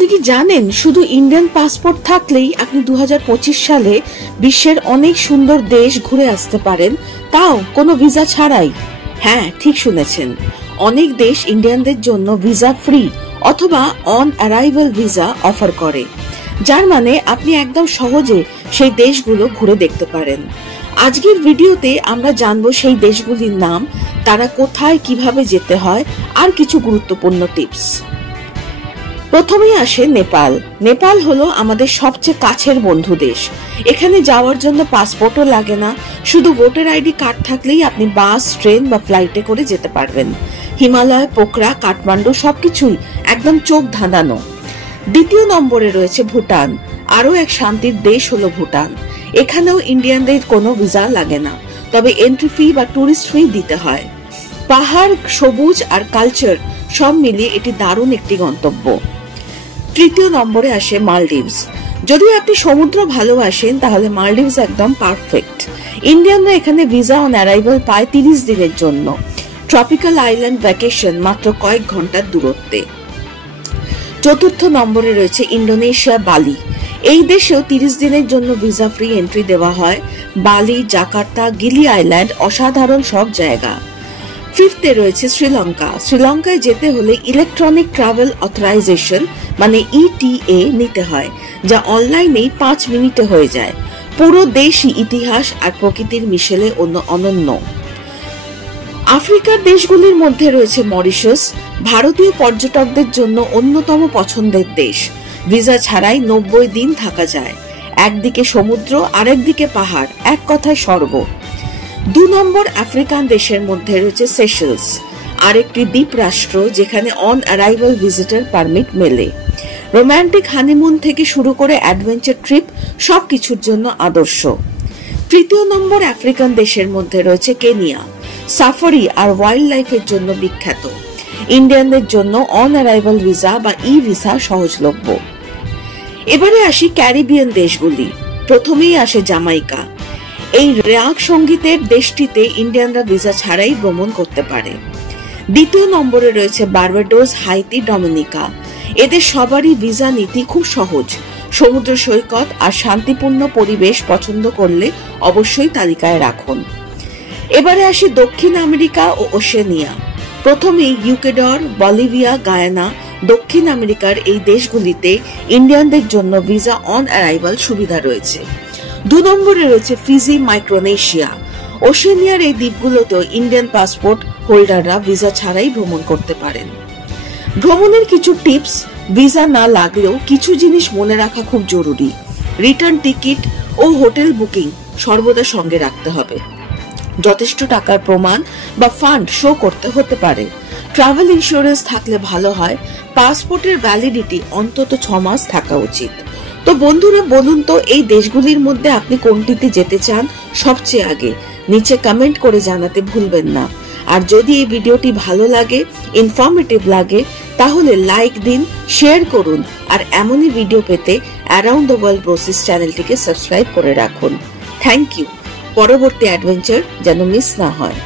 আপনি কি জানেন শুধু ইন্ডিয়ান পাসপোর্ট থাকলেই আপনি 2025 সালে বিশ্বের অনেক সুন্দর দেশ ঘুরে আসতে পারেন, তাও কোনো ভিসা ছাড়াই? হ্যাঁ, ঠিক শুনেছেন। অনেক দেশ ইন্ডিয়ানদের জন্য ভিসা ফ্রি অথবা অন অ্যারাইভাল ভিসা অফার করে, যার মানে আপনি একদম সহজে সেই দেশগুলো ঘুরে দেখতে পারেন। আজকের ভিডিওতে আমরা জানবো সেই দেশগুলির নাম, তারা কোথায় কিভাবে যেতে হয়, আর কিছু গুরুত্বপূর্ণ টিপস। প্রথমেই আসে নেপাল। নেপাল হলো আমাদের সবচেয়ে কাছের বন্ধু দেশ। এখানে যাওয়ার জন্য পাসপোর্টও লাগে না, শুধু ভোটার আইডি কার্ড থাকলেই আপনি বাস, ট্রেন বা ফ্লাইটে করে যেতে পারবেন। হিমালয়, পোখরা, কাঠমান্ডু সবকিছুই একদম চোখ ধাঁধানো। দ্বিতীয় নম্বরে রয়েছে ভুটান। আরো এক শান্তির দেশ হলো ভুটান। এখানেও ইন্ডিয়ানদের কোনো ভিসা লাগে না, তবে এন্ট্রি ফি বা টুরিস্ট ফি দিতে হয়। পাহাড়, সবুজ আর কালচার সব মিলিয়ে এটি দারুণ একটি গন্তব্য। তৃতীয় নম্বরে আসে মালদ্বীপস। যদি আপনি সমুদ্র ভালোবাসেন তাহলে মালদ্বীপস একদম পারফেক্ট। ইন্ডিয়ানরা এখানে ভিসা অন অ্যারাইভাল পায় 30 দিনের জন্য। ট্রপিক্যাল আইল্যান্ড ভ্যাকেশন মাত্র কয়েক ঘন্টার দূরত্বে। চতুর্থ নম্বরে রয়েছে ইন্দোনেশিয়া, বালি। এই দেশেও 30 দিনের জন্য ভিসা ফ্রি এন্ট্রি দেওয়া হয়। বালি, জাকার্তা, গিলি আইল্যান্ড অসাধারণ সব জায়গা। ফিফথে রয়েছে শ্রীলঙ্কা। শ্রীলঙ্কায় যেতে হলে ইলেকট্রনিক ট্রাভেল অথরাইজেশন মানে ইটিএ নিতে হয়, যা অনলাইনেই 5 মিনিটে হয়ে যায়। পুরো দেশই ইতিহাস আর প্রকৃতির মিশেলে অনন্য। আফ্রিকার দেশগুলির মধ্যে রয়েছে মরিশাস। ভারতীয় পর্যটকদের জন্য অন্যতম পছন্দের দেশ। ভিসা ছাড়াই 90 দিন থাকা যায়। একদিকে সমুদ্র, আরেকদিকে পাহাড়, এক কথায় স্বর্গ। 2 নম্বর আফ্রিকান দেশের মধ্যে রয়েছে সেশেলস, আরেকটি দ্বীপ রাষ্ট্র যেখানে অন অ্যারাইভাল ভিজিটর পারমিট মেলে। রোমান্টিক হানিমুন থেকে শুরু করে অ্যাডভেঞ্চার ট্রিপ সবকিছুর জন্য আদর্শ। তৃতীয় নম্বর আফ্রিকান দেশের মধ্যে রয়েছে কেনিয়া। সাফারি আর ওয়াইল্ড লাইফের জন্য বিখ্যাত। ইন্ডিয়ানদের জন্য অন অ্যারাইভাল ভিসা বা ই ভিসা সহজলভ্য। এবারে আসি ক্যারিবিয়ান দেশগুলি। প্রথমেই আসে জামাইকা। এই রাগ সঙ্গীতের দেশটিতে ইন্ডিয়ানরা ভিসা ছাড়াই ভ্রমণ করতে পারে। দ্বিতীয় নম্বরে রয়েছে বার্বাডোস, হাইতি, ডমিনিকা। এদের সবারই ভিসা নীতি খুব সহজ। সমুদ্র সৈকত আর শান্তিপূর্ণ পরিবেশ পছন্দ করলে অবশ্যই তালিকায় রাখুন। এবারে আসি দক্ষিণ আমেরিকা ও ওশেনিয়া। প্রথমেই ইকুয়েডর, বলিভিয়া, গায়ানা। দক্ষিণ আমেরিকার এই দেশগুলিতে ইন্ডিয়ানদের জন্য ভিসা অন অ্যারাইভাল সুবিধা রয়েছে। 2 নম্বরে রয়েছে ফিজি, মাইক্রোনেশিয়া। ওশেনিয়ার এই দ্বীপগুলোতেও ইন্ডিয়ান পাসপোর্ট হোল্ডাররা ভিসা ছাড়াই ভ্রমণ করতে পারেন। ভ্রমণের কিছু টিপস। ভিসা না লাগলেও কিছু জিনিস মনে রাখা খুব জরুরি। রিটার্ন টিকিট ও হোটেল বুকিং সর্বদা সঙ্গে রাখতে হবে। যথেষ্ট টাকার প্রমাণ বা ফান্ড শো করতে হতে পারে। ট্রাভেল ইন্স্যুরেন্স থাকলে ভালো হয়। পাসপোর্টের ভ্যালিডিটি অন্তত 6 মাস থাকা উচিত। তো বন্ধুরা, বলুন তো এই দেশগুলির মধ্যে আপনি কোনটিতে যেতে চান সবচেয়ে আগে? নিচে কমেন্ট করে জানাতে ভুলবেন না। আর যদি এই ভিডিওটি ভালো লাগে, ইনফরমেটিভ লাগে, তাহলে লাইক দিন, শেয়ার করুন, আর এমনই ভিডিও পেতে অ্যারাউন্ড দ্য ওয়ার্ল্ড ব্রোসিস চ্যানেলটিকে সাবস্ক্রাইব করে রাখুন। Thank you. পরবর্তী অ্যাডভেঞ্চার যেন মিস না হয়।